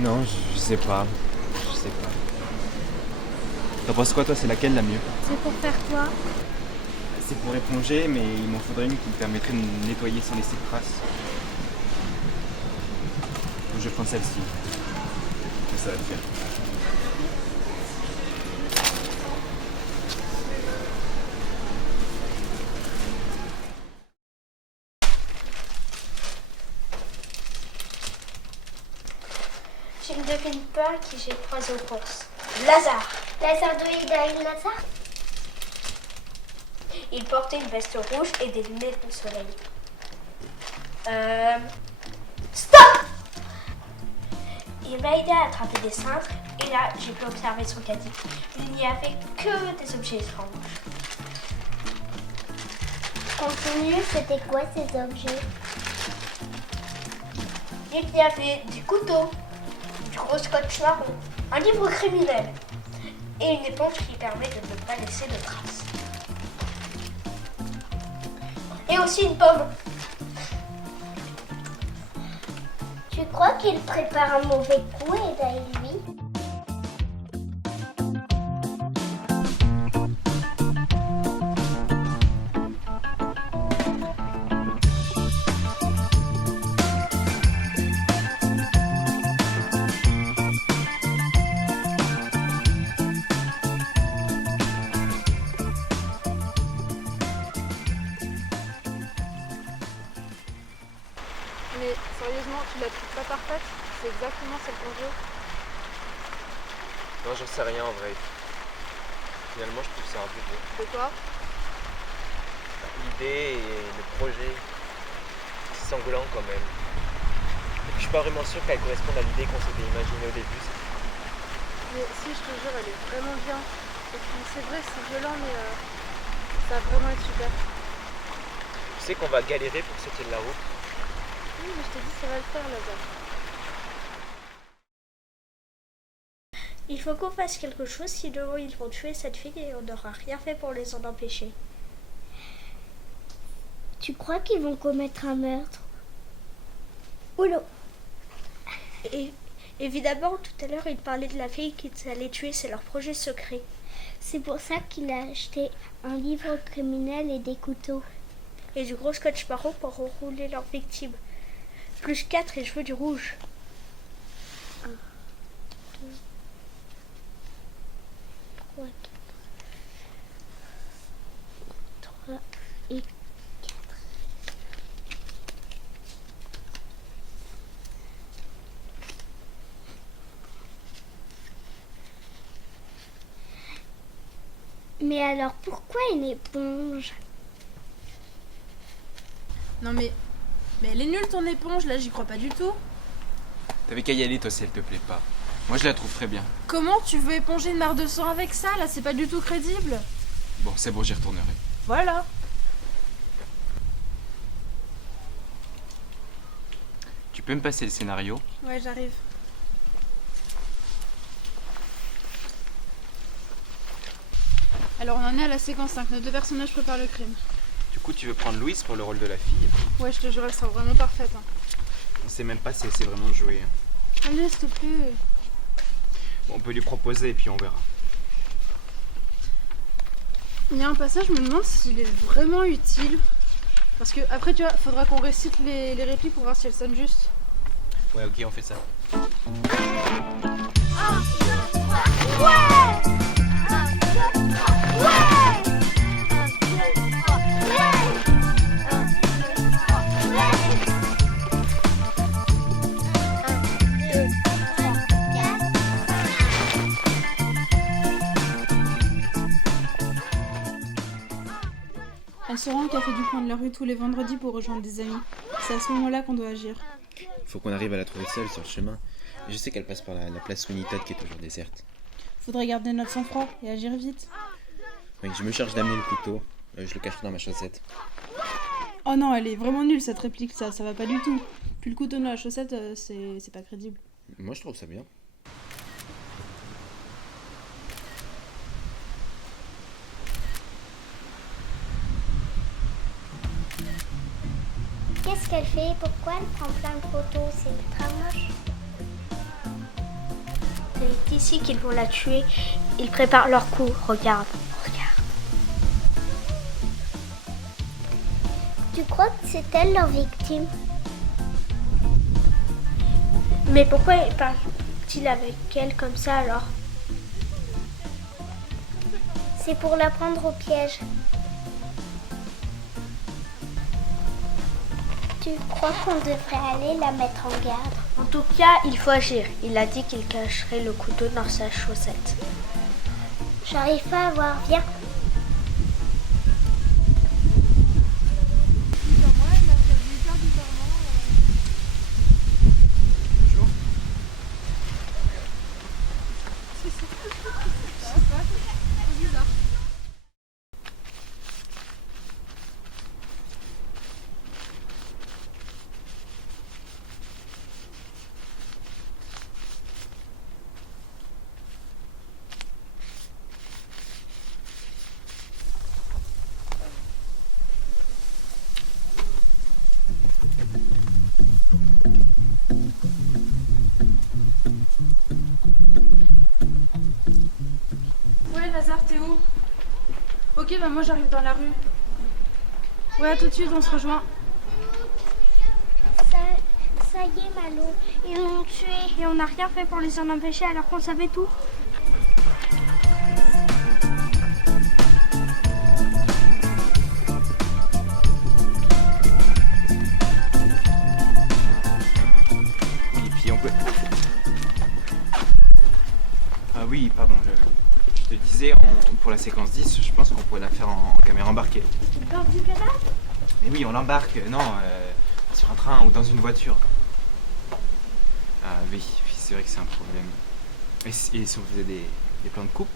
Non, je sais pas. Je sais pas. T'en penses quoi toi, c'est laquelle la mieux? C'est pour faire quoi? C'est pour éponger, mais il m'en faudrait une qui me permettrait de nettoyer sans laisser de traces. Donc je prends celle-ci. Ça va le faire. Tu ne devines pas qui j'ai croisé aux courses. Lazare. Lazare de Ida Lazare. Il portait une veste rouge et des lunettes de soleil. Stop! Il m'a aidé à attraper des cintres et là, j'ai pu observer son caddie. Il n'y avait que des objets étranges. Continue, c'était quoi ces objets? Il y avait des couteaux, du gros scotch marron, un livre criminel et une éponge qui permet de ne pas laisser de traces. Et aussi une pomme. Tu crois qu'il prépare un mauvais coup, Eda et lui? Mais sérieusement, tu la trouves pas parfaite? C'est exactement celle qu'on veut. Non, j'en sais rien en vrai. Finalement, je trouve ça un peu beau. De quoi? L'idée et le projet, c'est sanglant quand même. Et puis, je suis pas vraiment sûr qu'elle corresponde à l'idée qu'on s'était imaginée au début. Mais si, je te jure, elle est vraiment bien. Et puis c'est vrai, c'est violent, mais ça va vraiment être super. Tu sais qu'on va galérer pour que ça tienne la route. Oui, mais je t'ai dit, ça va le faire, Lazare. Il faut qu'on fasse quelque chose, sinon ils vont tuer cette fille et on n'aura rien fait pour les en empêcher. Tu crois qu'ils vont commettre un meurtre? Oula. Et évidemment, tout à l'heure, ils parlaient de la fille qu'ils allaient tuer, c'est leur projet secret. C'est pour ça qu'il a acheté un livre criminel et des couteaux. Et du gros scotch marron pour enrouler leurs victimes. Plus 4 et je veux du rouge. 1, 2, 3, 3 et 4. Mais alors pourquoi une éponge? Non mais elle est nulle ton éponge, là, j'y crois pas du tout. T'avais qu'à y aller toi si elle te plaît pas. Moi je la trouve très bien. Comment tu veux éponger une mare de sang avec ça, là? C'est pas du tout crédible. Bon, c'est bon, j'y retournerai. Voilà. Tu peux me passer le scénario? Ouais, j'arrive. Alors on en est à la séquence 5, nos deux personnages préparent le crime. Du coup, tu veux prendre Louise pour le rôle de la fille? Ouais, je te jure, elle sera vraiment parfaite. Hein. On sait même pas si elle sait vraiment jouer. Allez, s'il te plaît. Bon, on peut lui proposer et puis on verra. Il y a un passage, je me demande s'il est vraiment utile. Parce que après, tu vois, faudra qu'on récite les répliques pour voir si elles sonnent juste. Ouais, ok, on fait ça. Elle se rend au café du coin de la rue tous les vendredis pour rejoindre des amis. C'est à ce moment-là qu'on doit agir. Faut qu'on arrive à la trouver seule sur le chemin. Et je sais qu'elle passe par la place Sweeney Todd qui est toujours déserte. Faudrait garder notre sang-froid et agir vite. Oui, je me charge d'amener le couteau. Je le cacherai dans ma chaussette. Oh non, elle est vraiment nulle cette réplique, ça va pas du tout. Puis le couteau dans la chaussette, c'est pas crédible. Moi, je trouve ça bien. Qu'est-ce qu'elle fait? Pourquoi elle prend plein de photos? C'est ultra moche. C'est ici qu'ils vont la tuer. Ils préparent leur coup. Regarde, regarde. Tu crois que c'est elle leur victime? Mais pourquoi parle-t-il avec elle comme ça alors? C'est pour la prendre au piège. Tu crois qu'on devrait aller la mettre en garde? En tout cas, il faut agir. Il a dit qu'il cacherait le couteau dans sa chaussette. J'arrive pas à voir. Viens. Bonjour. Ouais, Lazare, t'es où? Ok, bah moi j'arrive dans la rue. Ouais, à tout de suite, on se rejoint. Ça y est, Malo. Ils l'ont tué. Et on n'a rien fait pour les en empêcher alors qu'on savait tout. Et puis on peut... Ah oui, pardon, je te disais, pour la séquence 10, je pense qu'on pourrait la faire en caméra embarquée. Dans du canal? Mais oui, on l'embarque, non, sur un train ou dans une voiture. Ah oui, c'est vrai que c'est un problème. Et si on faisait des plans de coupe?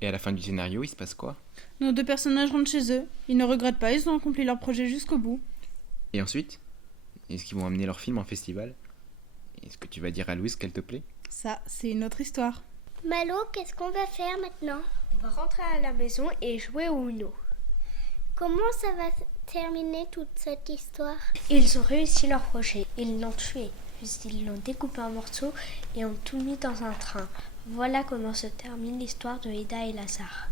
Et à la fin du scénario, il se passe quoi? Nos deux personnages rentrent chez eux. Ils ne regrettent pas, ils ont accompli leur projet jusqu'au bout. Et ensuite? Est-ce qu'ils vont amener leur film en festival? Est-ce que tu vas dire à Louise qu'elle te plaît? Ça, c'est une autre histoire. Malo, qu'est-ce qu'on va faire maintenant? On va rentrer à la maison et jouer au Uno. Comment ça va terminer toute cette histoire? Ils ont réussi leur projet. Ils l'ont tué. Puis ils l'ont découpé en morceaux et ont tout mis dans un train. Voilà comment se termine l'histoire de Ida et Lazare.